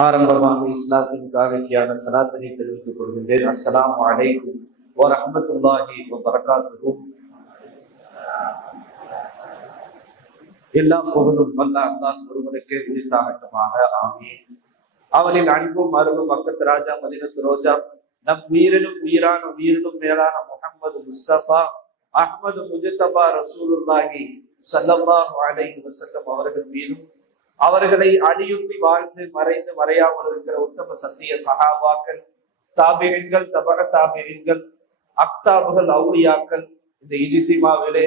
ஆரம்பமாக இஸ்லாத்திற்காக சலாத்தினை தெரிவித்துக் கொள்கின்றேன். அஸ்ஸலாமு அலைக்கும் வரஹ்மத்துல்லாஹி வபரகாத்துஹு. எல்லா புகழும் வல்ல அல்லாஹ் ஒருவனுக்கே உரித்தாகட்டுமாக. ஆமீன். அவனின் அன்பும் அருளும் பக்கத்து ராஜா மதீனத்து ரோஜா நம் உயிரினும் உயிரான உயிரினும் மேலான முஹம்மது முஸ்தபா அஹ்மது முஜ்தபா ரசூலுல்லாஹி ஸல்லல்லாஹு அலைஹி வஸல்லம் அவர்கள் மீதும் அவர்களை அடியுற்றி வாழ்ந்து மறைந்து மறையாமல் இருக்கிற உத்தம சத்திய சஹாபாக்கள், தாபியீன்கள், தபக தாபியீன்கள், அக்தாபுகள், அவுலியாக்கள், இந்த இஜ்திமாவிலே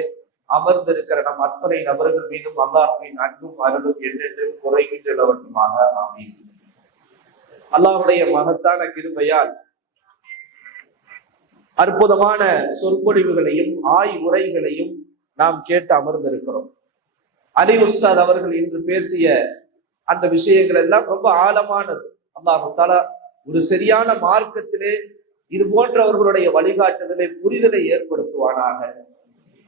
அமர்ந்திருக்கிற நம் அத்தனை நபர்கள் மீதும் அல்லாஹ்வின் அன்பும் அருளும் என்றென்றும் குறைகின்றவற்றுமாக. ஆமீன். அல்லாஹ்வுடைய மகத்தான கிருபையால் அற்புதமான சொற்பொழிவுகளையும் உரைகளையும் நாம் கேட்டு அமர்ந்திருக்கிறோம். அலி உஸ்தாத் அவர்கள் இன்று பேசிய அந்த விஷயங்கள் எல்லாம் ரொம்ப ஆழமானது. அல்லாஹ் தஆலா ஒரு சரியான மார்க்கத்திலே இது போன்றவர்களுடைய வழிகாட்டுதலை புரிதலை ஏற்படுத்துவானாக.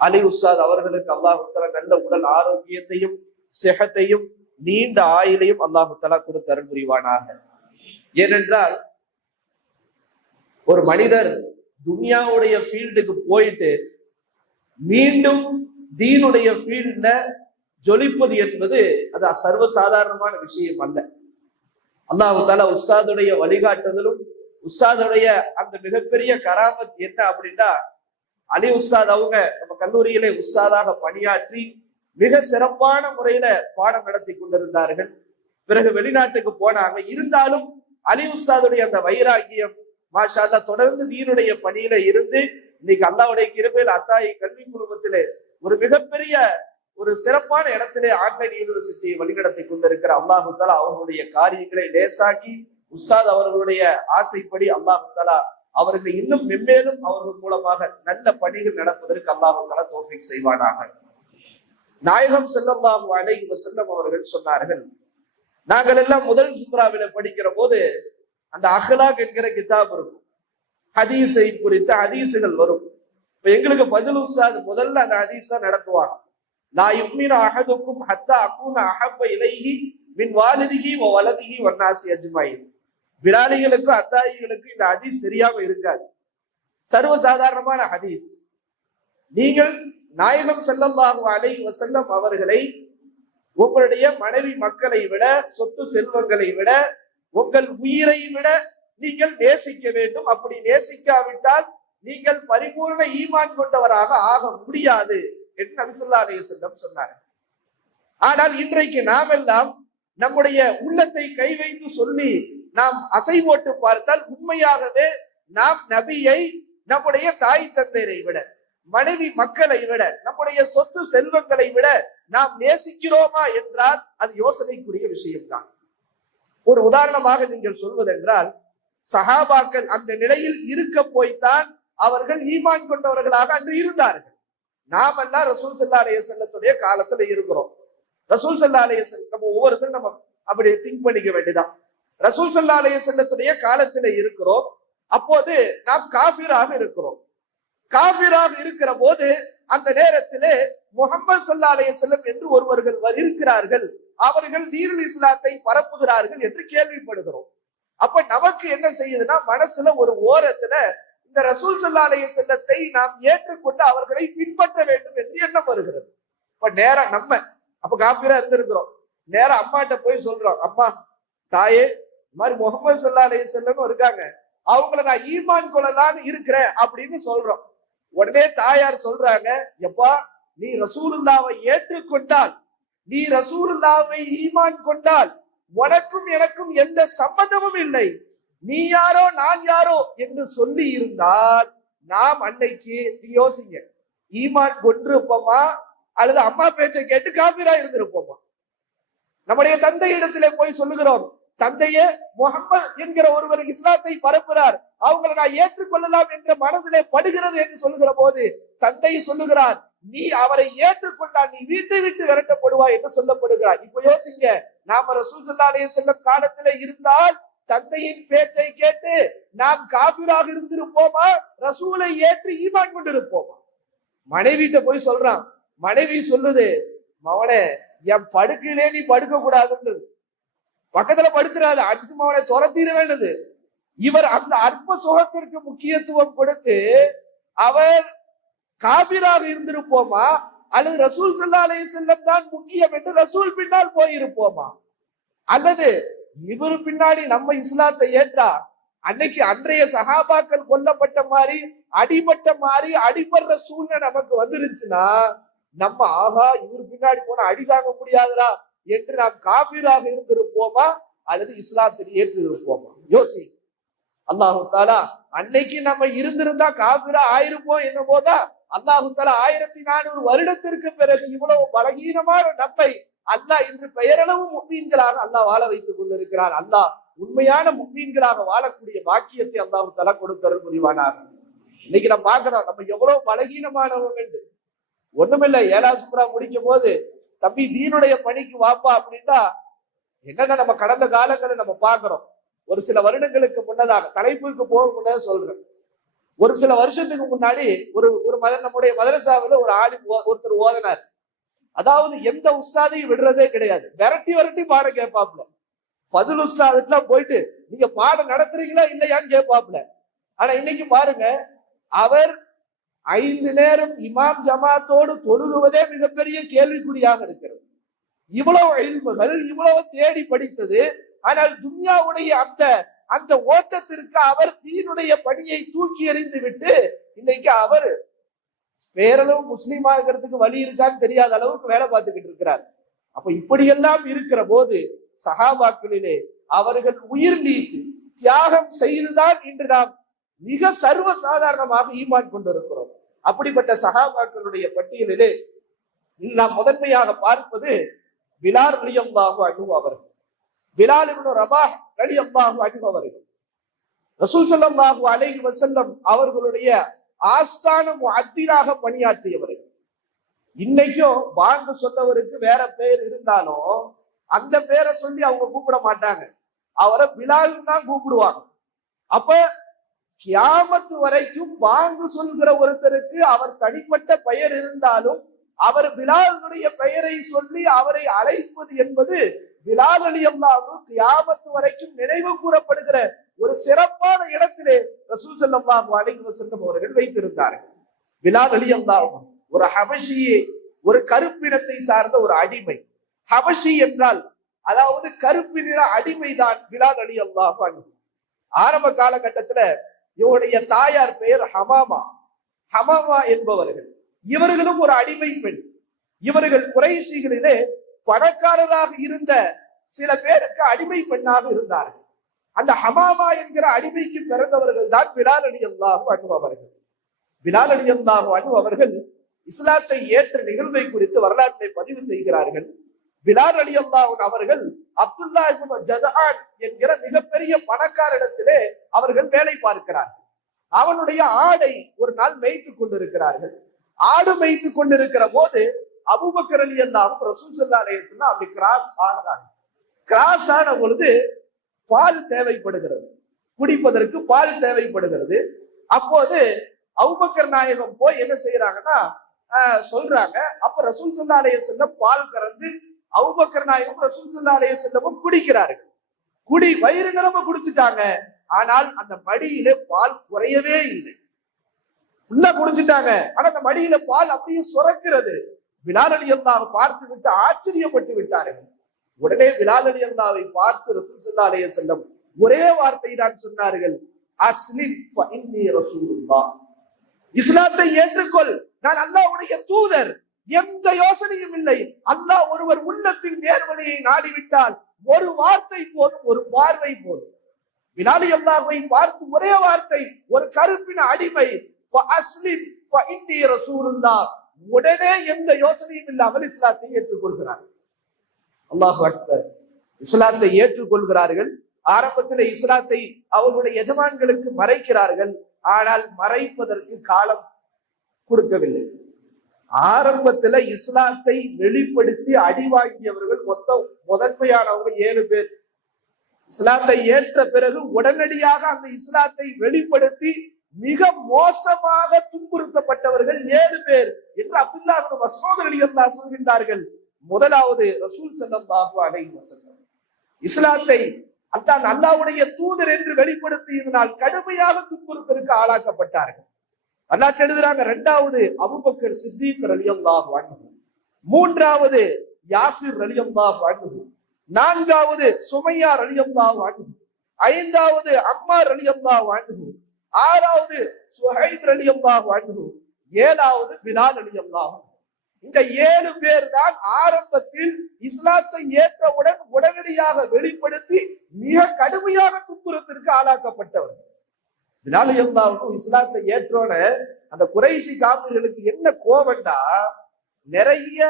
அலி உஸ்தாத் அவர்களுக்கு அல்லாஹ் தஆலா நல்ல உடல் ஆரோக்கியத்தையும் சிஹத்தையும் நீண்ட ஆயுளையும் அல்லாஹ் தஆலா கொடுத்து அருள் புரிவானாக. ஏனென்றால் ஒரு மனிதர் துன்யாவுடைய ஃபீல்டுக்கு போயிட்டு மீண்டும் தீனுடைய ஃபீல்ட்ல ஜொலிப்பது என்பது அது சர்வசாதாரணமான விஷயம் அல்ல. அல்லாஹ் தஆலா உஸ்தாதுடைய வழிகாட்டுதலும் உஸ்தாதுடைய அந்த மிகப்பெரிய கராமத் என்ன அப்படின்னா, அலி உஸ்தாத் அவங்க நம்ம கல்லூரியிலே உஸ்தாதாக பணியாற்றி மிக சிறப்பான முறையில பாடம் நடத்தி கொண்டிருந்தார்கள். பிறகு வெளிநாட்டுக்கு போனாங்க. இருந்தாலும் அலி உஸ்தாதுடைய அந்த வைராக்கியம் மாஷா அல்லாஹ் தொடர்ந்து தீனுடைய பணியில இருந்து இன்னைக்கு அல்லாஹ்வுடைய கிருபையில் அத்தாயி கல்வி குழுமத்திலே ஒரு மிகப்பெரிய ஒரு சிறப்பான இடத்திலே ஆன்லைன் யூனிவர்சிட்டியை வழிநடத்தி கொண்டிருக்கிற அல்லாஹ் தஆலா அவர்களுடைய காரியங்களை லேசாக்கி உஸ்தாத் அவர்களுடைய ஆசைப்படி அல்லாஹ் தஆலா அவர்களை இன்னும் மென்மேலும் அவர்கள் மூலமாக நல்ல பணிகள் நடப்பதற்கு அல்லாஹ் தஆலா தௌஃபீக் செய்வானாக. நாயகம் ஸல்லல்லாஹு அலைஹி வஸல்லம் அவர்கள் சொன்னார்கள், நாங்கள் எல்லாம் முதல் சுத்ராவில படிக்கிற போது அந்த அஹ்லாக் என்கிற கிதாப் இருக்கும். ஹதீஸை குறித்த ஹதீஸுகள் வரும். இப்ப எங்களுக்கு ஃபஜ்ல் உஸ்தாத் முதல்ல அந்த ஹதீஸா நடத்துவாங்க. லா யுமினு அஹதுக்கும் ஹத்தா அகூன அஹப்ப இலைஹி மின் வாலிதிஹி வ வலதிஹி வன்னாசி அஜ்மாயின். விலாலிகளுக்கும் அத்தாயிகளுக்கும் இந்த ஹதீஸ் தெரியாம இருக்காது. சர்வசாதாரணமான ஹதீஸ். நீங்கள் நாயகம் ஸல்லல்லாஹு அலைஹி வஸல்லம் அவர்களை உங்களுடைய மனைவி மக்களை விட, சொத்து செல்வங்களை விட, உங்கள் உயிரை விட நீங்கள் நேசிக்க வேண்டும். அப்படி நேசிக்காவிட்டால் நீங்கள் பரிபூர்ண ஈமான் கொண்டவராக ஆக முடியாது என்று நபி ஸல்லல்லாஹு அலைஹி வஸல்லம் சொன்னார். ஆனால் இன்றைக்கு நாம் எல்லாம் நம்முடைய உள்ளத்தை கை வைத்து சொல்லி நாம் அசை போட்டு பார்த்தால் உண்மையாகவே நாம் நபியை நம்முடைய தாய் தந்தையரை விட, மனைவி மக்களை விட, நம்முடைய சொத்து செல்வங்களை விட நாம் நேசிக்கிறோமா என்றால் அது யோசனைக்குரிய விஷயம்தான். ஒரு உதாரணமாக நீங்கள் சொல்வதென்றால், சஹாபாக்கள் அந்த நிலையில் இருக்க போய்த்தான் அவர்கள் ஈமான் கொண்டவர்களாக அன்று இருந்தார்கள். நாம் எல்லாம் ரசூல் ஸல்லல்லாஹு அலைஹி வஸல்லத்துடைய காலத்துல இருக்கிறோம். ரசூல் ஸல்லல்லாஹு அலைஹி வஸல்லம் நம்ம ஒவ்வொருத்தரும் நம்ம அப்படி திங்க் பண்ணிக்க வேண்டியதான். ரசூல் ஸல்லல்லாஹு அலைஹி வஸல்லத்துடைய காலத்துல இருக்கிறோம். அப்போது நாம் காஃபிராக இருக்கிறோம். காஃபிராக இருக்கிற போது அந்த நேரத்திலே முஹம்மது ஸல்லல்லாஹு அலைஹி வஸல்லம் என்று ஒருவர்கள் இருக்கிறார்கள், அவர்கள் தீனுல் இஸ்லாத்தை பரப்புகிறார்கள் என்று கேள்விப்படுகிறோம். அப்ப நமக்கு என்ன செய்யுதுன்னா, மனசுல ஒரு ஓரத்துல இந்த ரசூல் ஸல்லல்லாஹு அலைஹி வஸல்லத்தை நாம் ஏற்றுக்கொண்டு அவர்களை பின்பற்ற வேண்டும் என்று எண்ணம் வருகிறது. இப்ப நேரா நம்ம அப்ப காஃபிரா இருந்திருக்கிறோம். நேரா அம்மாட்ட போய் சொல்றோம், அம்மா தாயே இந்த மாதிரி முஹம்மது ஸல்லல்லாஹு அலைஹி வஸல்லம் இருக்காங்க, அவங்கள நான் ஈமான் கொள்ளலான்னு இருக்கிறேன் அப்படின்னு சொல்றோம். உடனே தாயார் சொல்றாங்க, எப்பா நீ ரசூலுல்லாவை ஏற்றுக்கொண்டால், நீ ரசூலுல்லாவை ஈமான் கொண்டால் உனக்கும் எனக்கும் எந்த சம்பந்தமும் இல்லை, நீ யாரோ நான் யாரோ என்று சொல்லி இருந்தால் நாம் அன்னைக்கு யோசிங்க, ஈமான் கொண்டிருப்போமா அல்லது அம்மா பேச்சை கேட்டு காஃபிரா இருந்திருப்போமா? நம்முடைய தந்தை இடத்திலே போய் சொல்லுகிறோம், தந்தையே முஹம்மது என்கிற ஒருவர் இஸ்லாத்தை பரப்புகிறார், அவங்களை நான் ஏற்றுக்கொள்ளலாம் என்ற மனதிலே படுகிறது என்று சொல்லுகிற போது தந்தை சொல்லுகிறார், நீ அவரை ஏற்றுக்கொண்டால் நீ வீட்டை விட்டு விரட்டப்படுவாய் என்று சொல்லப்படுகிறார். இப்ப யோசிங்க, நாம ரசூல் ஸல்லல்லாஹு அலைஹி வஸல்லம் காலத்திலே இருந்தால் தந்தையின் பேச்சை கேட்டு நாம் காஃபிராக இருந்திருப்போமா, ரசூலை ஏற்று ஈமான் கொண்டிருப்போமா? மனைவிட்ட போய் சொல்றான். மனைவி சொல்லுது, மவனே என் படுக்கையிலே நீ படுக்க கூடாதுன்றது. பக்கத்துல படுத்துறாரு, அடிச்சு அவனை துரத்திட வேண்டது. இவர் அந்த அற்ப சுகத்திற்கு முக்கியத்துவம் கொடுத்து அவர் காபிராக இருந்திருப்போமா, அல்லது ரசூல் ஸல்லல்லாஹு அலைஹி வஸல்லம் தான் முக்கியம் என்று ரசூல் பின்னால் போயிருப்போமா, அல்லது இவரு பின்னாடி நம்ம இஸ்லாத்தை ஏற்றா அன்னைக்கு அன்றைய சஹாபாக்கள் கொல்லப்பட்ட மாதிரி அடிபட்ட மாதிரி அடிபடுற சூழ்நிலை நமக்கு வந்துருச்சுன்னா நம்ம ஆகா இவர் பின்னாடி போனா அடி தாங்க முடியாதுடா என்று நாம் காஃபிராக இருந்திருப்போமா அல்லது இஸ்லாத்தில் ஏற்று இருப்போமா? யோசி. அல்லாஹு தாலா அன்னைக்கு நம்ம இருந்திருந்தா காஃபிரா ஆயிருப்போம் என்ன போதா அல்லாஹு தாலா 1400 வருடத்திற்கு பிறகு இவ்வளவு பலகீனமான நம்மை அல்லாஹ் இன்று பெயரளவு முஃமீன்களாக அல்லாஹ் வாழ வைத்துக் கொண்டிருக்கிறார். அல்லாஹ் உண்மையான முஃமீன்களாக வாழக்கூடிய பாக்கியத்தை அல்லாஹு தாலா கொடுத்தருள் புரிவானாக. இன்னைக்கு நம்ம பார்க்கிறோம் நம்ம எவ்வளவு பலகீனமானவங்க என்று. ஒண்ணுமில்லை, 7ஆம் சூரா முடிக்கும் போது தம்பி தீனுடைய பணிக்கு வாப்பா அப்படின்னா என்னன்னா நம்ம கடந்த காலங்களை நம்ம பார்க்கிறோம். ஒரு சில வருடங்களுக்கு முன்னதாக தலைப்புக்கு போக முன்னதாக சொல்றேன். ஒரு சில வருஷத்துக்கு முன்னாடி ஒரு நம்முடைய மதரசாவில் ஒரு ஒருத்தர் ஓதனார். அதாவது எந்த உஸ்தாதையும் விடுறதே கிடையாது, விரட்டி விரட்டி பாடம் கேட்பாப்ல. ஃபதுல் உஸ்தாதுக்குலாம் போயிட்டு நீங்க பாடம் நடத்துறீங்களா இல்லையான்னு கேட்பாப்ல. ஆனா இன்னைக்கு பாருங்க, அவர் 5 நேரம் இமாம் ஜமாத்தோடு தொழுகுவதே மிகப்பெரிய கேள்விக்குறியாக இருக்கிறது. இவ்வளவு இல்முகள் இவ்வளவு தேடி படித்தது, ஆனால் துன்யாவுடைய அந்த ஓட்டத்திற்கு அவர் தீனுடைய பணியை தூக்கி எறிந்து விட்டு இன்னைக்கு அவர் பேரளவு முஸ்லீம் ஆகிறதுக்கு வழி இருக்கான்னு தெரியாத அளவுக்கு வேலை பார்த்துக்கிட்டு இருக்கிறார். அப்ப இப்படியெல்லாம் இருக்கிற போது சஹாபாக்களிலே அவர்கள் உயிர் நீத்து தியாகம் செய்துதான் இன்று நாம் மிக சர்வ சாதாரணமாக ஈமான் கொண்டிருக்கிறோம். அப்படிப்பட்ட சஹாபாக்களுடைய பட்டியலிலே நாம் முதன்மையாக பார்ப்பது பிலால் ரலியல்லாஹு அன்ஹு அவர்கள். பிலால் இப்னு ரபாஹ் ரலியல்லாஹு அன்ஹு அவர்கள் ரசூல் ஸல்லல்லாஹு அலைஹி வஸல்லம் அவர்களுடைய ஆஸ்தான முஅத்திராக பணியாற்றியவர்கள். இன்னைக்கும் பாங்கு சொன்னவருக்கு வேற பேர் இருந்தாலும் அந்த பேரை சொல்லி அவங்க கூப்பிட மாட்டாங்க, அவரை பிலால் தான் கூப்பிடுவாங்க. அப்ப கியாமத்து வரைக்கும் பாங்கு சொல்கிற ஒருத்தருக்கு அவர் தனிப்பட்ட பெயர் இருந்தாலும் அவர் பிலாலுடைய பெயரை சொல்லி அவரை அழைப்பது என்பது பிலால் ரலியல்லாஹு கியாமத்து வரைக்கும் நினைவு கூறப்படுகிற ஒரு சிறப்பான இடத்திலே ரசூல் ஸல்லல்லாஹு அலைஹி வஸல்லம் அவர்கள் வைத்திருந்தார்கள். பிலால் ரலியல்லாஹு ஒரு ஹபஷியே, ஒரு கருப்பினத்தை சார்ந்த ஒரு அடிமை. ஹபஷி என்றால் அதாவது கருப்பு நிற அடிமைதான் பிலால் ரலியல்லாஹு அன்ஹு. ஆரம்ப காலகட்டத்துல இவருடைய தாயார் பெயர் ஹமாமா என்பவர்கள். இவர்களும் ஒரு அடிமை பெண். இவர்கள் குறைஷிகளிலே பணக்காரராக இருந்த சில பேருக்கு அடிமை பெண்ணாக இருந்தார்கள். அந்த ஹமாமா என்கிற அடிமைக்கு பிறந்தவர்கள் தான் பிலால் ரலியல்லாஹு அன்ஹு அவர்கள். பிலால் ரலியல்லாஹு அன்ஹு அவர்கள் இஸ்லாத்தை ஏற்ற நிகழ்வை குறித்து வரலாற்றை பதிவு செய்கிறார்கள். பிலால் ரலியல்லாஹு அன்ஹு அவர்கள் அப்துல்லா இப்னு ஜதஆன் என்கிற மிகப்பெரிய பணக்காரிடத்திலே அவர்கள் வேலை பார்க்கிறார்கள். அவனுடைய ஆடை ஒரு நாள் மேய்த்துக் கொண்டிருக்கிறார்கள். ஆடு மேய்த்துக் கொண்டிருக்கிற போது அபூபக்கர் ரலியல்லாஹு அன்ஹு ரசூல் ஸல்லல்லாஹு அலைஹி வஸல்லம் அப்படி கிராஸ் ஆகிறாங்க. கிராஸ் ஆன பொழுது பால் தேவைப்படுகிறது, குடிப்பதற்கு பால் தேவைப்படுகிறது. அப்போது அபூபக்கர் நாயகம் போய் என்ன செய்யறாங்கன்னா சொல்றாங்க. அப்ப ரசூல் ஸல்லல்லாஹு அலைஹி வஸல்லம் பால் கறந்து அபூபக்கர் நாயகம் ரசூல் ஸல்லல்லாஹு அலைஹி வஸல்லம் குடிக்கிறார்கள். வயிறு நிரம்ப குடிச்சுட்டாங்க. ஆனால் அந்த மடியில பால் குறையவே இல்லை, உள்ள குடிச்சுட்டாங்க. ஆனா அந்த மடியில பால் அப்படியே சுரக்கிறது. பிலால் ரலியல்லாஹு பார்த்து விட்டு ஆச்சரியப்பட்டு விட்டார்கள். உடனே பிலால் ரலியல்லாஹுவை பார்த்து ரசூல் ஸல்லல்லாஹு அலைஹி வஸல்லம் ஒரே வார்த்தை தான் சொன்னார்கள், அஸ்லிம் ஃப இன்னி ரசூலுல்லாஹ். இஸ்லாத்தை ஏற்றுக்கொள், நான் அல்லாஹ்வுடைய தூதர். எந்த யோசனையும் இல்லை. அல்லாஹ் ஒருவர் உள்ளத்தின் நேர்வழியை நாடிவிட்டால் ஒரு வார்த்தை போதும், ஒரு பார்வை போதும். பிலால் ரலியல்லாஹுவை பார்த்து ஒரே வார்த்தை, ஒரு கருப்பின அடிமை, அஸ்லிம் ஃப இன்னி ரசூலுல்லாஹ். உடனே எந்த யோசனையும் இல்லாமல் இஸ்லாத்தை ஏற்றுக்கொள்கிறார். அல்லாஹு அக்பர். இஸ்லாத்தை ஏற்றுக்கொள்கிறார்கள். ஆரம்பத்தில் இஸ்லாத்தை அவர்களுடைய எஜமான்களுக்கு மறைக்கிறார்கள். ஆனால் மறைப்பதற்கு காலம் கொடுக்கவில்லை. ஆரம்பத்துல இஸ்லாத்தை வெளிப்படுத்தி அடிவாங்கியவர்கள் மொத்தம் முதன்மையானவங்க 7 பேர். இஸ்லாத்தை ஏற்ற பிறகு உடனடியாக அந்த இஸ்லாத்தை வெளிப்படுத்தி மிக மோசமாக துன்புறுத்தப்பட்டவர்கள் 7 பேர் என்று அப்துல்லா இப்னு மஸ்ஊத் ரலியல்லாஹு அன்ஹு சொல்கின்றார்கள். முதலாவது ரசூல் ஸல்லல்லாஹு அலைஹி வஸல்லம். இஸ்லாத்தை அதான் அல்லாஹ்வுடைய தூதர் என்று வெளிப்படுத்தியதனால் கடுமையாக துன்புறுத்தலுக்கு ஆளாக்கப்பட்டார்கள். அல்லாஹ் எழுதுறாங்க, இரண்டாவது அபூபக்கர் சித்தீக் ரலியல்லாஹு அன்ஹு, மூன்றாவது யாசிர் ரலியல்லாஹு அன்ஹு, நான்காவது சுமையா ரலியல்லாஹு அன்ஹு, ஐந்தாவது அம்மார் ரலியல்லாஹு அன்ஹு, ஆறாவது சுஹைப் ரலியல்லாஹு அன்ஹு, ஏழாவது பிலால் ரலியல்லாஹு அன்ஹு. இந்த 7 பேர் தான் ஆரம்பத்தில் இஸ்லாத்தை ஏற்றவுடன் உடனடியாக வெளிப்படுத்தி மிக கடுமையாக துன்புறுத்திற்கு ஆளாக்கப்பட்டவர்கள். பிலால் ரலியல்லாஹு அன்ஹு இஸ்லாத்தை ஏற்றோட அந்த குறைஷி காபிர்களுக்கு என்ன கோவம்டா, நிறைய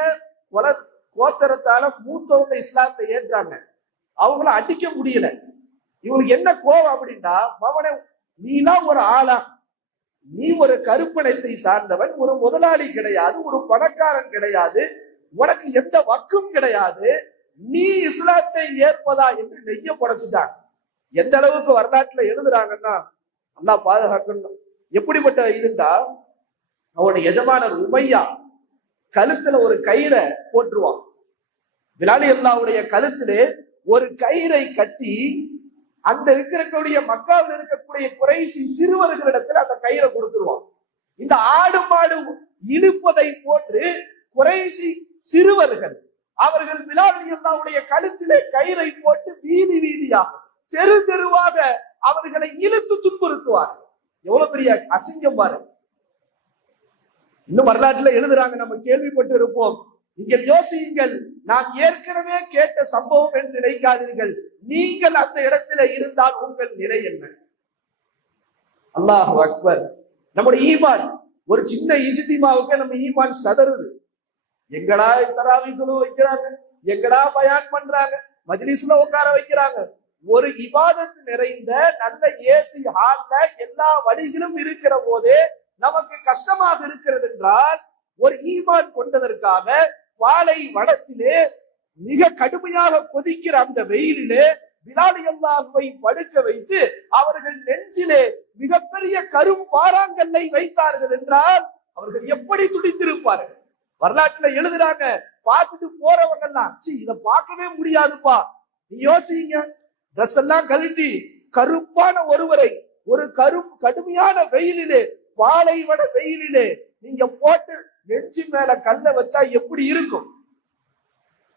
கோத்தரத்தால மூத்தவங்க இஸ்லாத்தை ஏற்றாங்க, அவங்கள அடிக்க முடியல. இவங்களுக்கு என்ன கோவம் அப்படின்னா, மவனை நீலாம் ஒரு ஆளா, நீ ஒரு கருப்பணத்தை சார்ந்தவன், ஒரு முதலாளி கிடையாது, ஒரு பணக்காரன் கிடையாது, உனக்கு எந்த வக்கும் கிடையாது, நீ இஸ்லாத்தை ஏற்பதா என்று நெய்ய படைச்சுட்டாங்க. எந்த அளவுக்கு வரலாற்றுல எழுதுறாங்கன்னா அல்லாஹ் பாதுகாக்கணும். எப்படிப்பட்ட இதுண்டா, அவனுடைய எஜமானர் உமையா கழுத்துல ஒரு கயிறை போட்டுருவான். பிலால் அல்லாஹ்வுடைய கழுத்திலே ஒரு கயிறை கட்டி அந்த இருக்கக்கூடிய மக்காவில் இருக்கக்கூடிய குறைசி சிறுவர்களிடத்துல அந்த கயிறை கொடுத்துருவான். இந்த ஆடு மாடு இழுப்பதை போன்று குறைசி சிறுவர்கள் அவர்கள் பிலால் அல்லாஹ்வுடைய கழுத்திலே கயிறை போட்டு வீதி வீதியாக தெரு தெருவாக அவர்களை இழுத்து துன்புறுத்துவார்கள். எவ்வளவு பெரிய அசிங்கம் பாரு. இன்னும் வரலாற்றுல எழுதுறாங்க, நம்ம கேள்விப்பட்டு இருப்போம். நீங்கள் யோசியுங்கள், நாம் ஏற்கனவே கேட்ட சம்பவம் என்று நினைக்காதீர்கள். நீங்கள் அந்த இடத்துல இருந்தால் உங்கள் நிலை என்ன? அல்லாஹு அக்பர். நம்முடைய ஈமான் ஒரு சின்ன இஜ்திமாவுக்கு நம்ம ஈமான் சதறுது. எங்கடா தராவி தொழு வைக்கிறாங்க, எங்கடா பயான் பண்றாங்க, மஜ்லிஸ்ல உட்கார வைக்கிறாங்க. ஒரு இபாதத் நிறைந்த நல்ல ஏசி ஹால்ல எல்லா வழிகளும் இருக்கிற போதே நமக்கு கஷ்டமாக இருக்கிறது என்றால், ஒரு ஈமான் கொண்டதற்காக வாழை வடத்திலே மிக கடுமையாக கொதிக்கிற அந்த வெயிலிலே பிலால் அல்லாஹ்வை படுக்க வைத்து அவர்கள் நெஞ்சிலே மிகப்பெரிய கரும் பாறாங்கல்லை வைத்தார்கள் என்றால் அவர்கள் எப்படி துடித்திருப்பார்கள். வரலாற்றுல எழுதுறாங்க, பார்த்துட்டு போறவங்க எல்லாம் இதை பார்க்கவே முடியாதுப்பா. நீ யோசிங்க, ட்ரெஸ் எல்லாம் கழட்டி கருப்பான ஒருவரை ஒரு கடுமையான வெயிலிலே, பாலைவன வெயிலிலே நீங்க போட்டு நெஞ்சி மேல கல்ல வச்சா எப்படி இருக்கும்?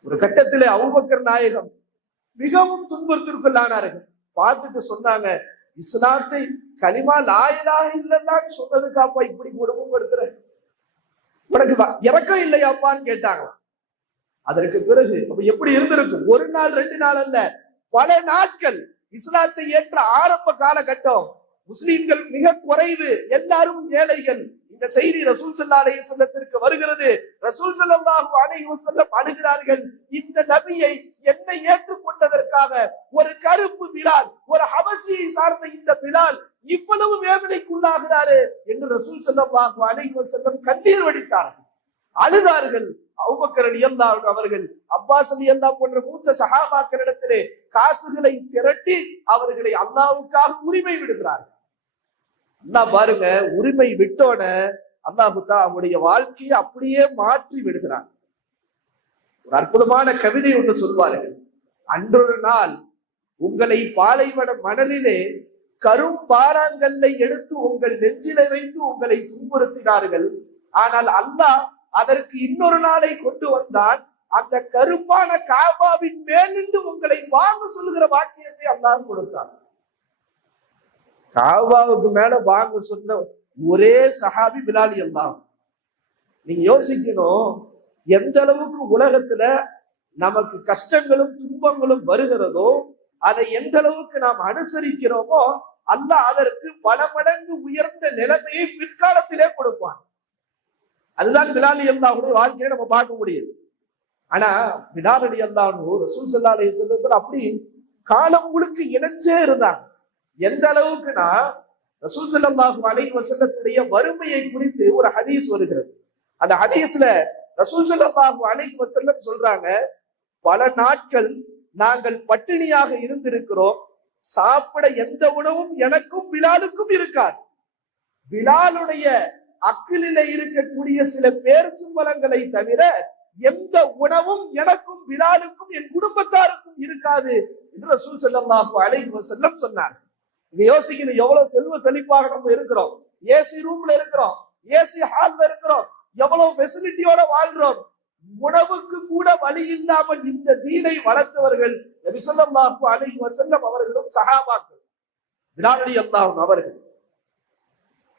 ஒரு கட்டத்திலே அபூபக்கர் நாயகம் மிகவும் துன்பத்திற்குள்ளானார்கள். பார்த்துட்டு சொன்னாங்க, இஸ்லாத்தை கலிமா லா இலாஹ இல்லல்லாஹ் சொன்னதுக்காப்பா இப்படி கொடுமைப்படுத்துற, உனக்கு இறக்கம் இல்லையாப்பான்னு கேட்டாங்க. அதற்கு பிறகு அப்ப எப்படி இருந்திருக்கும்? ஒரு நாள் 2 நாள் அல்ல, பல நாட்கள். இஸ்லாத்தை ஏற்ற ஆரம்ப காலகட்டம் முஸ்லிம்கள் மிக குறைவு, எல்லாரும் ஏழைகள். இந்த செய்தி ரசூல் ஸல்லல்லாஹு அலைஹி வஸல்லத்திற்கு வருகிறது. ரசூல் ஸல்லல்லாஹு அலைஹி வஸல்லம் அழுகிறார்கள், இந்த நபியை என்னை ஏற்றுக்கொண்டதற்காக ஒரு கருப்பு பிலால், ஒரு ஹபஷியை சார்ந்த இந்த பிலால் இவ்வளவு வேதனைக்குள்ளாகிறாரு என்று ரசூல் ஸல்லல்லாஹு அலைஹி வஸல்லம் கண்ணீர் வடித்தார்கள், அழுதார்கள். அபூபக்கர் ரலியல்லாஹு அன்ஹு அவர்கள் அப்பாஸ் ரலியல்லாஹு போன்ற மூத்த சஹாபாக்களிடத்திலே காசுகளை திரட்டி அவர்களை அல்லாஹ்வுக்காக உரிமை விடுகிறார்கள். அல்லாஹ் பாருங்க, உரிமை விட்டோன அல்லாஹ் அவருடைய வாழ்க்கையை அப்படியே மாற்றி விடுகிறான். ஒரு அற்புதமான கவிதை ஒன்று சொல்வார்கள், அன்றொரு நாள் உங்களை பாலைவன மணலிலே கரும் பாறாங்கல்லை எடுத்து உங்கள் நெஞ்சிலை வைத்து உங்களை துன்புறுத்தினார்கள். ஆனால் அல்லாஹ் அதற்கு இன்னொரு நாளை கொண்டு வந்தான். அந்த கருப்பான காபாவின் மேலிருந்து உங்களை வாங்க சொல்லுகிற வாக்கியத்தை அல்லாஹ் கொடுத்தான். காபாவுக்கு மேல வாங்க சொன்ன ஒரே சஹாபி பிலால் அல்லாஹ். நீங்க யோசிக்கணும், எந்த அளவுக்கு உலகத்துல நமக்கு கஷ்டங்களும் துன்பங்களும் வருகிறதோ அதை எந்த அளவுக்கு நாம் அனுசரிக்கிறோமோ அல்லாஹ் அதற்கு பல மடங்கு உயர்ந்த நிலைமையை பிற்காலத்திலே கொடுப்பான். அதுதான் பிலால் அல்லாஹ்வுடைய வாழ்க்கையை நம்ம பார்க்க முடியுது. ஆனா பிலால் அல்லாஹ் ரசூல் ஸல்லல்லாஹு அலைஹி வஸல்லம் அப்படி காலம் முழுக்க இணைச்சே இருந்தாங்க. எந்த அளவுக்குன்னா ரசூல் ஸல்லல்லாஹு அலைஹி வஸல்லத்துடைய வறுமையை குறித்து ஒரு ஹதீஸ் வருகிறது. அந்த ஹதீஸ்ல ரசூல் ஸல்லல்லாஹு அலைஹி வஸல்லம் சொல்றாங்க, பல நாட்கள் நாங்கள் பட்டினியாக இருந்திருக்கிறோம், சாப்பிட எந்த உணவும் எனக்கும் பிலாலுக்கும் இருக்காது. பிலாலுடைய அக்கிலே இருக்கக்கூடிய சில பேரிச்சம்பழங்களை தவிர எந்த உணவும் எனக்கும் பிலாலுக்கும் என் குடும்பத்தாருக்கும் இருக்காது என்று ரசூல் ஸல்லல்லாஹு அலைஹி வஸல்லம் சொன்னார். இங்க யோசிக்கணும், எவ்வளவு செல்வ செழிப்பாக நம்ம இருக்கிறோம், ஏசி ரூம்ல இருக்கிறோம், ஏசி ஹால்ல இருக்கிறோம், எவ்வளவு ஃபெசிலிட்டியோட வாழ்றோம். உணவுக்கு கூட வழி இல்லாமல் இந்த தீனை வளர்த்தவர்கள் நபி ஸல்லல்லாஹு அலைஹி வஸல்லம் அவர்களும் சஹாபாக்கள். பிலால் ரலியல்லாஹு அன்ஹு அவர்கள்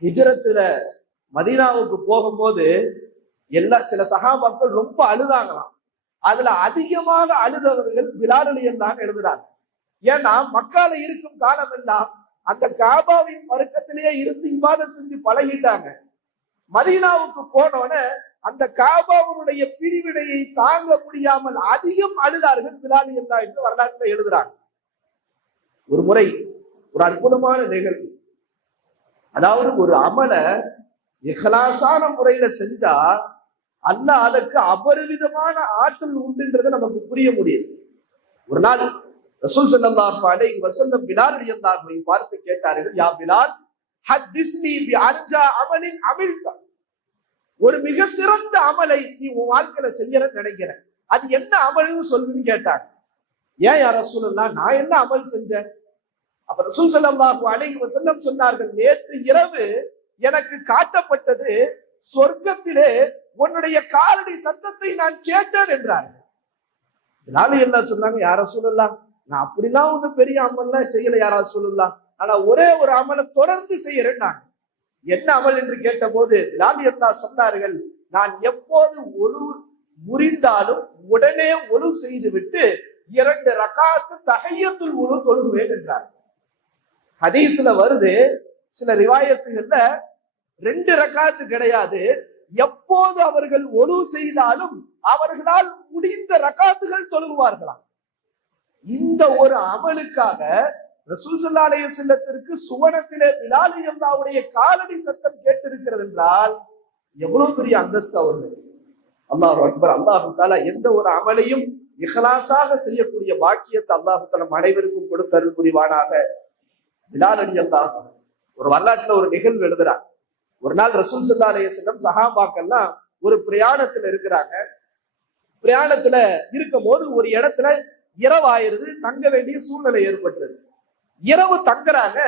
ஹிஜ்ரத்துல மதீனாவுக்கு போகும்போது சில சஹாபாக்கள் ரொம்ப அழுதாங்களாம். அதுல அதிகமாக அழுதவர்கள் பிலால் ரலியல்லாஹு எழுதுறாங்க. ஏன்னா மக்கால இருக்கும் காலம் எல்லாம் அந்த காபாவின் பருக்கத்திலேயே இருந்து இபாதத் செஞ்சு பழகிட்டாங்க. மதீனாவுக்கு போனோன்னு அந்த காபாவுடைய பிரிவினையை தாங்க முடியாமல் அதிகம் அழுதார்கள் பிலால் ரலியல்லாஹு என்று வரலாற்றுல எழுதுறாங்க. ஒரு முறை ஒரு அற்புதமான நிகழ்வு, அதாவது ஒரு அமல இஹ்லாஸான முறையில செஞ்சா அல்லாஹ் அதற்கு அபரிவிதமான ஆற்றல் உண்டுன்றதை நமக்கு புரிய முடியுது. ஒரு நாள் ரசூல் ஸல்லல்லாஹு அலைஹி வஸல்லம் பிலால் ரலியல்லாஹு அன்ஹு பார்த்து கேட்டார்கள், யா பிலால் ஹத்திஸ்னி பி அர்ஜா அமலின் அமில்தா, ஒரு மிக சிறந்த அமலை நீ உன் வாழ்க்கையில செய்யறன்னு நினைக்கிறேன், அது என்ன அமல்னு சொல்லுன்னு கேட்டாங்க. ஏன் யா ரசூலுல்லாஹ், நான் என்ன அமல் செஞ்சேன்? அப்ப ரசூல் ஸல்லல்லாஹு அலைஹி வஸல்லம் சொன்னார்கள், நேற்று இரவு எனக்கு காட்டப்பட்டது சொர்க்கத்திலே உன்னுடைய காலடி சத்தத்தை நான் கேட்டேன் என்றார்கள். இதனால என்ன சொன்னாங்க, யா ரசூலுல்லாஹ், நான் அப்படிலாம் ஒண்ணு பெரிய அமல்லாம் செய்யல யா ரசூலுல்லாஹ், ஆனா ஒரே ஒரு அமலை தொடர்ந்து செய்யறேன். நான் என்ன அமல் என்று கேட்ட போது சொன்னார்கள், நான் எப்போது ஒழு முறிந்தாலும் உடனே ஒழு செய்து விட்டு 2 ரகாத்து தஹிய்யத்துல் வுது தொழுவேன் என்றார். ஹதீஸ்ல வருது, சில ரிவாயத்துகள்ல 2 ரகாத்து கிடையாது, எப்போது அவர்கள் ஒழு செய்தாலும் அவர்களால் முடிந்த ரகாத்துகள் தொழுவார்களாம். இந்த ஒரு அமலுக்காக ரசூல் ஸல்லல்லாஹு அலைஹி வஸல்லத்திற்கு சுவனத்திலே பிலால் ரலியல்லாஹுடைய காலடி சத்தம் கேட்டிருக்கிறது என்றால் எவ்வளவு பெரிய அந்தஸ்து அவர்களுக்கு. அல்லாஹு அக்பர். அல்லாஹு தஆலா எந்த ஒரு அமலையும் இஹ்லாஸாக செய்யக்கூடிய பாக்கியத்தை அல்லாஹு தஆலா அனைவருக்கும் கொடுத்தருள் புரிவானாக. பிலால் ரலியல்லாஹு ஒரு வரலாற்றுல ஒரு நிகழ்வு எழுதுறாங்க. ஒரு நாள் ரசூல் ஸல்லல்லாஹு அலைஹி வஸல்லம் சஹாபாக்கள்லாம் ஒரு பிரயாணத்துல இருக்கிறாங்க. பிரயாணத்துல இருக்கும் போது ஒரு இடத்துல இரவாயிருது, தங்க வேண்டிய சூழ்நிலை ஏற்பட்டது. இரவு தங்குறாங்க.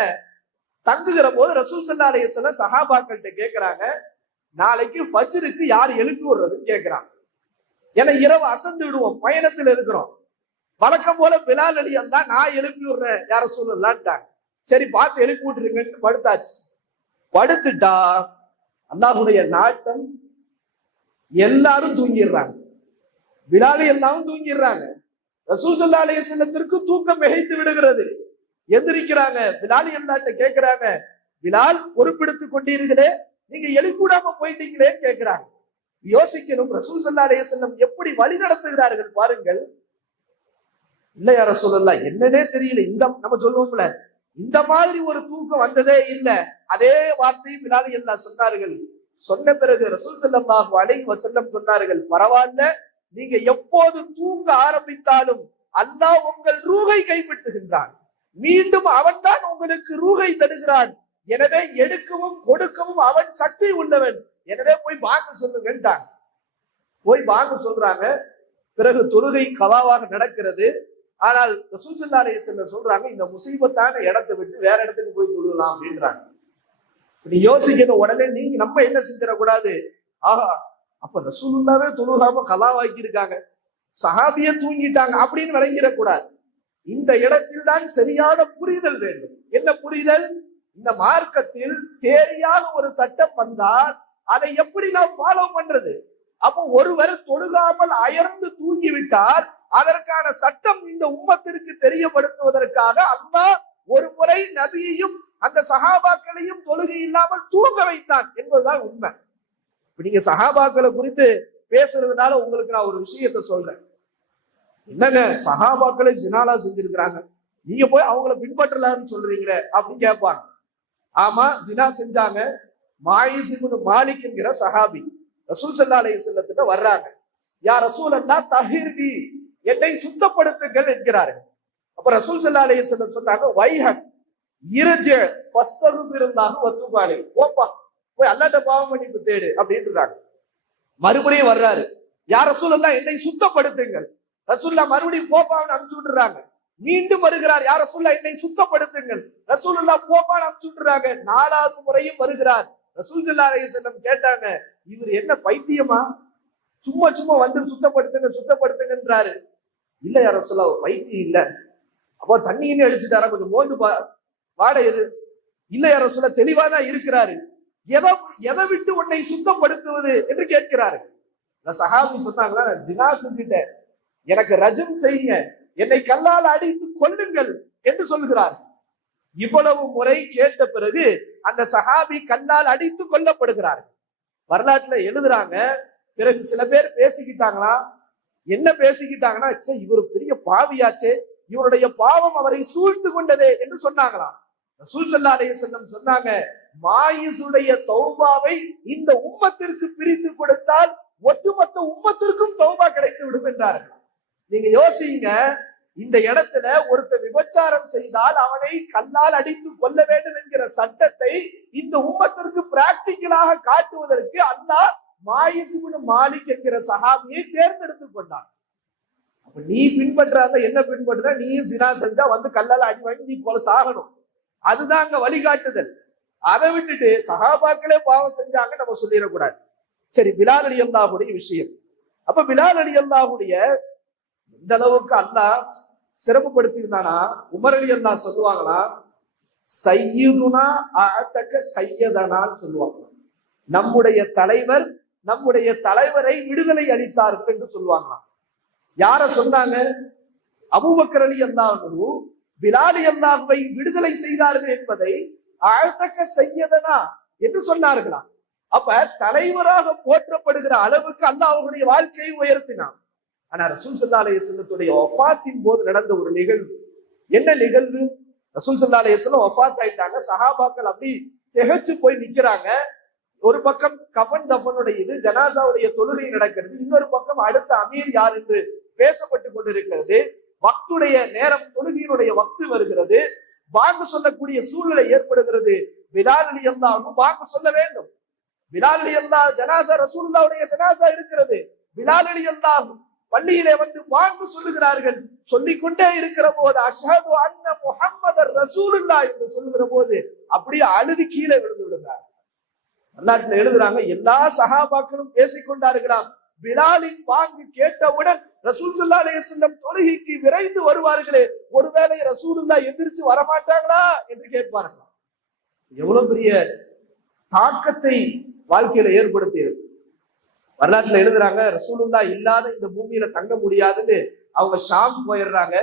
தங்குகிற போது ரசூல் ஸல்லல்லாஹு அலைஹி வஸல்லம் சஹாபாக்கள்கிட்ட கேட்கிறாங்க, நாளைக்கு ஃபஜ்ருக்கு யார் எழுப்பி விடுறதுன்னு கேட்கிறாங்க. ஏன்னா இரவு அசந்து விடுவோம், பயணத்துல இருக்கிறோம். வழக்கம் போல பிலால் ரலியல்லாஹு நான் எழுப்பி விடுறேன் யா ரசூலுல்லாஹ்ட்டாங்க. சரி பார்த்து எழுப்பி விட்டுருங்கன்னு படுத்தாச்சு. படுத்துட்டா அல்லாஹ்வுடைய நாட்டம் எல்லாரும் தூங்கிடுறாங்க. பிலால் எல்லாரும் தூங்கிடுறாங்க. ரசூல் ஸல்லல்லாஹு அலைஹி வஸல்லத்திற்கு தூக்கம் மிகைத்து விடுகிறது. எந்திரிக்கிறாங்க. பிலால் ரலியல்லாஹு கேட்கிறாங்க, பிலால் பொறுப்பெடுத்துக் கொண்டீர்களே, நீங்க எழுப்பிடாம போயிட்டீங்களே கேட்கிறாங்க. யோசிக்கணும், ரசூல் ஸல்லல்லாஹு அலைஹி வஸல்லம் எப்படி வழி நடத்துகிறார்கள் பாருங்கள். இல்லையா ரசூலுல்லாஹ், என்னன்னே தெரியல, இந்த நம்ம சொல்லுவோம்ல, இந்த மாதிரி ஒரு தூக்கம் வந்ததே இல்லை. அதே வார்த்தையை பிலால் ரலியல்லாஹு சொன்னார்கள். சொன்ன பிறகு ரசூல் ஸல்லல்லாஹு அலைஹி வஸல்லம் சொன்னார்கள், பரவாயில்ல, நீங்க எப்போது தூங்க ஆரம்பித்தாலும் அல்லாஹ் உங்கள் ரூஹை கைப்பற்றுகின்றான், மீண்டும் அவன் தான் உங்களுக்கு ரூஹை தருகிறான். எனவே எடுக்கவும் கொடுக்கவும் அவன் சக்தி உள்ளவன். எனவே போய் பாங்க சொல்லுங்கன்றாங்க. போய் பாங்க சொல்றாங்க. பிறகு தொழுகை கலாவாக நடக்கிறது. ஆனால் ரசூல் ஸல்லல்லாஹு அலைஹி வஸல்லம் சொல்றாங்க, இந்த முசீபத்தான இடத்தை விட்டு வேற இடத்துக்கு போய் தொழுகலாம் அப்படின்றாங்க. நீ யோசிக்கணும், உடனே நீங்க நம்ம என்ன செஞ்சிடக்கூடாது, ஆஹா அப்ப ரசூலுல்லாவே தொழுகாம கலாவாக்கி இருக்காங்க, சஹாபிய தூங்கிட்டாங்க அப்படின்னு விளங்கிடக்கூடாது. இந்த இடத்தில் தான் சரியான புரிதல் வேண்டும். என்ன புரிதல்? இந்த மார்க்கத்தில் தேரியாக ஒரு சட்டம் வந்தால் அதை எப்படி நாம் ஃபாலோ பண்றது? அப்போ ஒருவர் தொழுகாமல் அயர்ந்து தூங்கிவிட்டால் அதற்கான சட்டம் இந்த உம்மத்திற்கு தெரியப்படுத்துவதற்காக அல்லாஹ் ஒரு முறை நபியையும் அந்த சஹாபாக்களையும் தொழுகை இல்லாமல் தூங்க வைத்தான் என்பதுதான் உண்மை. நீங்க சஹாபாக்களை குறித்து பேசுறதுனால உங்களுக்கு நான் ஒரு விஷயத்த சொல்றேன். என்னங்க, சஹாபாக்களை ஜினாலா செஞ்சிருக்கிறாங்க, நீங்க போய் அவங்கள பின்பற்றலாம்னு சொல்றீங்களே அப்படின்னு கேட்பாங்க. ஆமா, ஜினா செஞ்சாங்க. மாயிஸ் இப்னு மாலிக் என்கிற சஹாபி ரசூல் ஸல்லல்லாஹு அலைஹி வஸல்லம் வர்றாங்க. யா ரசூலல்லாஹ் தஹீர்னி, என்னை சுத்தப்படுத்துங்கள் என்கிறார்கள். அப்ப ரசூல் ஸல்லல்லாஹு அலைஹி வஸல்லம் சொன்னாங்க, வைஹக் இர்ஜி ஃபஸ்தக்ஃபிருல்லாஹ் வதூப் அலைஹி, போப்பா போய் அல்லாஹ்ட்ட பாவ மன்னிப்பு தேடு அப்படின்றாங்க. மறுபடியும் வர்றாரு. யார் ரசூலுல்லாஹ் என்னை சுத்தப்படுத்துங்கள். ரசூலுல்லாஹ் மறுபடியும் போப்பான்னு அனுப்பிச்சு விட்டுறாங்க. மீண்டும் வருகிறார், யார் ரசூலுல்லாஹ் என்னை சுத்தப்படுத்துங்கள். ரசூலுல்லாஹ் போப்பான்னு அனுப்பிச்சு விட்டுறாங்க. 4வது முறையும் வருகிறார். ரசூல் ஸல்லல்லாஹு அலைஹி வஸல்லம் கேட்டாங்க, இவர் என்ன பைத்தியமா, சும்மா சும்மா வந்து சுத்தப்படுத்துங்க சுத்தப்படுத்துங்கன்றாரு. இல்ல யார் ரசூலுல்லாஹ், பைத்தியம் இல்ல. அப்போ தண்ணின்னு அடிச்சுட்டாரா, கொஞ்சம் மோந்து வாடை எது? இல்ல யார் ரசூலுல்லாஹ், தெளிவாதான் இருக்கிறாரு. எதை விட்டு உன்னை சுத்தப்படுத்துவது என்று கேட்கிறாரு. சஹாபி சொன்னாங்களா, நான் ஜினா செஞ்சுட்டேன், எனக்கு ரஜம் செய்யுங்க, என்னை கல்லால் அடித்து கொல்லுங்கள் என்று சொல்கிறார். இவ்வளவு முறை கேட்ட பிறகு அந்த சஹாபி கல்லால் அடித்து கொல்லப்படுகிறார். வரலாற்றுல எழுதுறாங்க. பிறகு சில பேர் பேசிக்கிட்டாங்களா, என்ன பேசிக்கிட்டாங்கன்னா, இவர் பெரிய பாவியாச்சே, இவருடைய பாவம் அவரை சூழ்ந்து கொண்டதே என்று சொன்னாங்களாம். ரசூல் ஸல்லல்லாஹு அலைஹி வஸல்லம் சொன்னாங்க, மாயிசுடைய தௌபாவை இந்த உம்மத்திற்கு பிரித்து கொடுத்தால் ஒட்டுமொத்த உம்மத்திற்கும் தௌபா கிடைத்து விடும் என்றார்கள். நீங்க யோசிங்க, இந்த இடத்துல ஒருத்தர் விபச்சாரம் செய்தால் அவனை கல்லால் அடித்து கொள்ள வேண்டும் என்கிற சட்டத்தை இந்த உம்மத்திற்கு பிராக்டிக்கலாக காட்டுவதற்கு அல்லாஹ் மாயிஸ் இப்னு மாலிக் என்கிற சஹாபியை தேர்ந்தெடுத்துக் கொண்டான். அப்ப நீ பின்பற்றாத என்ன பின்பற்ற, நீ ஜினா செஞ்சா வந்து கல்லால் அடி வாங்கி நீ போல சாகணும். அதுதான் அங்க வழிகாட்டுதல். அதை விட்டுட்டு சஹாபாக்களே பாவம் செஞ்சாங்க நம்ம சொல்லிடக்கூடாது. சரி, பிலால் ரலியல்லாஹுடைய விஷயம். அப்ப பிலால் ரலியல்லாஹுடைய இந்த அளவுக்கு அல்லாஹ் சிறப்புப்படுத்தி இருந்தானா, உமர் ரலியல்லாஹு சொல்லுவாங்களா, சையதுனா அஅதக சையதனான்னு சொல்லுவாங்க. நம்முடைய தலைவர் நம்முடைய தலைவரை விடுதலை அளித்தார்கள் என்று சொல்லுவாங்களாம். யார சொன்னாங்க? அபூபக்கர் ரலியல்லாஹு பிலால் ரலியல்லாஹுவை விடுதலை செய்தார்கள் என்பதை அஅதக சையதனா என்று சொன்னார்களாம். அப்ப தலைவராக போற்றப்படுகிற அளவுக்கு அல்லாஹ் அவர்களுடைய வாழ்க்கையை உயர்த்தினான். ஆனா ரசூல் ஸல்லல்லாஹு அலைஹி வஸல்லத்துடைய வஃபாத்தின் போது நடந்த ஒரு நிகழ்வு. என்ன நிகழ்வு? ரசூல் ஸல்லல்லாஹு அலைஹி வஸல்லம் வஃபாத் ஆயிட்டாங்க. சஹாபாக்கள் அப்படி திகைச்சு போய் நிக்கிறாங்க. ஒரு பக்கம் கஃன் தஃனுடைய இது ஜனாசாவுடைய தொழுகை நடக்கிறது, இன்னொரு பக்கம் அடுத்த அமீர் யார் என்று பேசப்பட்டு கொண்டிருக்கிறது. வக்துடைய நேரம், தொழுகையினுடைய வக்து வருகிறது, பாங்கு சொல்லக்கூடிய சூழ்நிலை ஏற்படுகிறது. பிலால் ரலியல்லாஹு பாங்கு சொல்ல வேண்டும். பிலால் ரலியல்லாஹு ஜனாசா, ரசூலுல்லாஹ்வுடைய ஜனாசா இருக்கிறது. பிலால் ரலியல்லாஹு பள்ளியிலே வந்து பாங்கு சொல்லுகிறார்கள். சொல்லிக்கொண்டே இருக்கிற போது அஷ்ஹது அன்ன முஹம்மதர் ரசூலுல்லாஹ் என்று சொல்லுகிற போது அப்படியே அழுது கீழே விழுந்து விடுகிறார். வரலாற்றுல எழுதுறாங்க, எல்லா சஹாபாக்களும் பேசிக்கொண்டார்களாம். பிலாலின் பாங்கு கேட்டவுடன் ரசூல் ஸல்லல்லாஹு அலைஹி வஸல்லம் தொழுகைக்கு விரைந்து வருவார்களே, ஒருவேளை ரசூலுல்லாஹ் எந்திரிச்சு வரமாட்டாங்களா என்று கேட்பார்களாம். எவ்வளவு பெரிய தாக்கத்தை வாழ்க்கையில ஏற்படுத்தி இருக்கு. வரலாற்றுல எழுதுறாங்க, ரசூலுல்லாஹ் இல்லாத இந்த பூமியில தங்க முடியாதுன்னு அவங்க ஷாம் போயிடுறாங்க.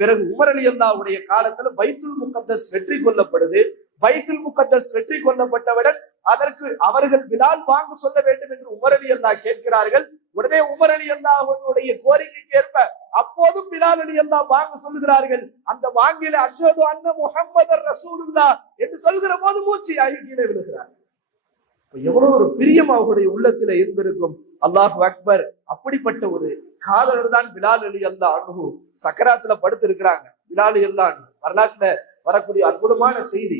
பிறகு உமர் ரலியல்லாஹுடைய காலத்துல பைத்துல் முகத்தஸ் வெற்றி கொள்ளப்படுது. பைத்துல் முகத்தஸ் வெற்றி கொள்ளப்பட்டவுடன் அதற்கு அவர்கள் பிலால் பாங்கு சொல்ல வேண்டும் என்று உமர் ரலியல்லாஹு கேட்கிறார்கள். உடனே உமர் ரலியல்லாஹுடைய கோரிக்கைக்கு ஏற்ப அப்போதும் பிலால் ரலியல்லாஹு பாங்கு சொல்லுகிறார்கள். அந்த பாங்கில அஷ்ஹது அன்ன முஹம்மதர் ரசூலுல்லாஹ் என்று சொல்கிற போது மூச்சு கீழே விழுகிறார். எவ்வளவு ஒரு பிரியம் அவர்களுடைய உள்ளத்துல இருந்திருக்கும். அல்லாஹு அக்பர். அப்படிப்பட்ட ஒரு காதலர் தான் பிலால் ரலியல்லாஹு. சக்கராத்துல படுத்து இருக்கிறாங்க பிலால் ரலியல்லாஹு. வரலாற்றுல வரக்கூடிய அற்புதமான செய்தி.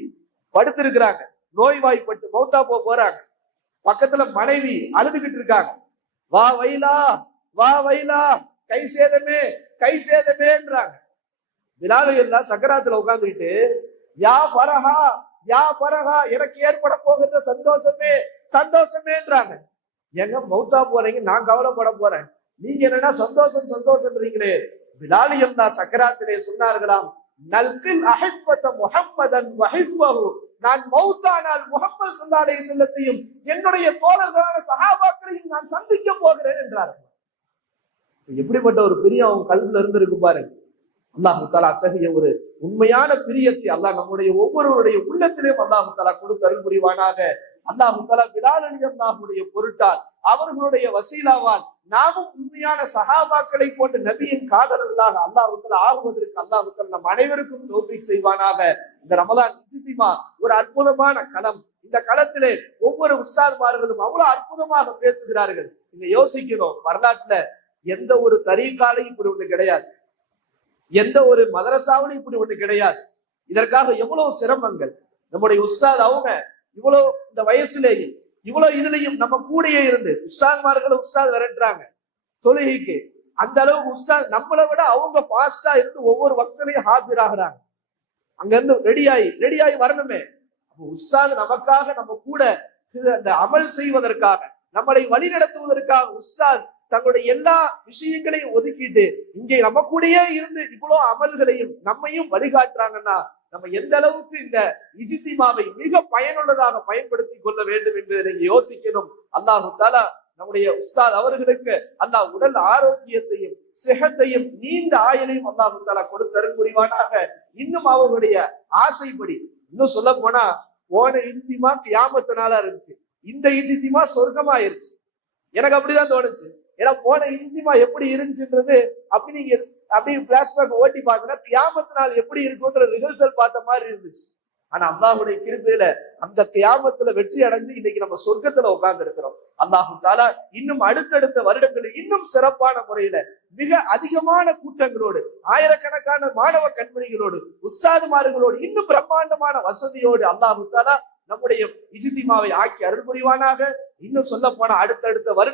படுத்திருக்கிறாங்க, நோய்வாய்ப்பட்டு மௌத்தா போறாங்க. பக்கத்துல மனைவி அழுதுகிட்டு இருக்காங்க, வா வைலா வா வைலா, கை சேதமே கை சேதமேன்றாங்க. பிலால் ரலியல்லாஹு சக்கராத்துல உட்கார்ந்துக்கிட்டு, யா ஃபரஹா யா ஃபரஹா, எனக்கு ஏற்பட போகின்ற சந்தோஷமே சந்தோஷமேன்றாங்க. எங்க மௌத்தா போறீங்க, நான் கவலைப்பட போறேன், நீங்க என்னன்னா சந்தோஷம் சந்தோஷம்ன்றீங்களே. பிலால் ரலியல்லாஹு சக்கராத்திலே சொன்னார்களாம், நல்கில் அஹப்பத முஹம்மதன் வ ஹிஸ்பஹு, நான் மௌத்தானால் முஹம்மது ஸல்லல்லாஹு அலைஹி வஸல்லத்தையும் என்னுடைய தோழர்களான சஹாபாக்களையும் நான் சந்திக்க போகிறேன் என்றார்கள். எப்படிப்பட்ட ஒரு பிரியம் அவங்க கல்வில இருந்திருக்கு பாருங்க. அல்லாஹு தஆலா அத்தகைய ஒரு உண்மையான பிரியத்தை அல்லாஹ் நம்முடைய ஒவ்வொருவருடைய உள்ளத்திலேயும் அல்லாஹு தஆலா கொடுத்து அருள் புரிவானாக. அல்லாஹு தஆலா பிலால் ரலியல்லாஹுடைய பொருட்டால், அவர்களுடைய வசீலாவால் நாமும் உண்மையான சஹாபாக்களை போன்ற நபியின் காதலர்களாக அல்லாஹு தஆலா ஆகுவதற்கு அல்லாஹு தஆலா நம் அனைவருக்கும் தௌஃபீக் செய்வானாக. இந்த ரமலான் இஜ்திமா ஒரு அற்புதமான களம். இந்த களத்திலே ஒவ்வொரு உஸ்தாத்மார்களும் அவ்வளவு அற்புதமாக பேசுகிறார்கள். நீங்க யோசிக்கணும், வரலாற்றுல எந்த ஒரு தரீகாலையும் இப்படி ஒண்ணு கிடையாது, எந்த ஒரு மதரசாவிலும் இப்படி ஒண்ணு கிடையாது. இதற்காக எவ்வளவு சிரமங்கள். நம்முடைய உஸ்தாத் அவங்க இவ்வளவு இந்த வயசுலேயும் இவ்வளவு இதுலயும் நம்ம கூடயே இருந்து உஸ்தாத்மார்களை உஸ்தாத் விரட்டுறாங்க. தொழுகைக்கு. அந்த அளவுக்கு உஸ்தாத் நம்மளை விட அவங்க ஃபாஸ்டா இருந்து ஒவ்வொரு வக்தலையும் ஹாசிராகிறாங்க. அங்க இருந்து ரெடியாகி வரணுமே. உஸ்தாத் நமக்காக நம்ம கூட அந்த அமல் செய்வதற்காக, நம்மளை வழிநடத்துவதற்காக உஸ்தாத் தங்களுடைய எல்லா விஷயங்களையும் ஒதுக்கிட்டு இங்கே நம்ம கூடயே இருந்து இவ்வளவு அமல்களையும் நம்மையும் வழிகாட்டுறாங்கன்னா நம்ம எந்த அளவுக்கு இந்த இஜ்திமாவை மிக பயனுள்ளதாக பயன்படுத்தி கொள்ள வேண்டும் என்பதை நீங்க யோசிக்கணும். அல்லாஹ் தஆலா நம்முடைய உஸ்தாத் அவர்களுக்கு அல்லாஹ் உடல் ஆரோக்கியத்தையும் சிஹத்தையும் நீண்ட ஆயுளையும் அல்லாஹ் தஆலா கொடுத்தருள் புரிவானாக. இன்னும் அவர்களுடைய ஆசைப்படி, இன்னும் சொல்ல போனா போன இஜ்திமா கியாமத்து நாளா இருந்துச்சு, இந்த இஜ்திமா சொர்க்கமா இருந்துச்சு. எனக்கு அப்படிதான் தோணுச்சு. ஏன்னா போன இஜ்திமா எப்படி இருந்துச்சுன்றது அப்படி நீங்க அப்படியே பிளாஷ்பேக் ஓட்டி பாத்தீங்கன்னா கியாமத்து நாள் எப்படி இருக்குன்ற ரிஹர்சல் பார்த்த மாதிரி இருந்துச்சு. ஆனா அல்லாஹ்வுடைய கிருபையில அந்த கியாமத்துல வெற்றி அடைஞ்சு இன்னைக்கு நம்ம சொர்க்கத்துல உட்கார்ந்து இருக்கிறோம். அல்லாஹ் தஆலா இன்னும் அடுத்தடுத்த வருடங்களில் இன்னும் சிறப்பான முறையில மிக அதிகமான கூட்டங்களோடு, ஆயிரக்கணக்கான மாணவ கண்மணிகளோடு, உஸ்தாதுமார்களோடு, இன்னும் பிரம்மாண்டமான வசதியோடு அல்லாஹ் தஆலா நம்முடைய இஜ்திமாவை ஆக்கி அருள் புரிவானாக. இன்னும் சொல்ல போனா அடுத்தடுத்த வருட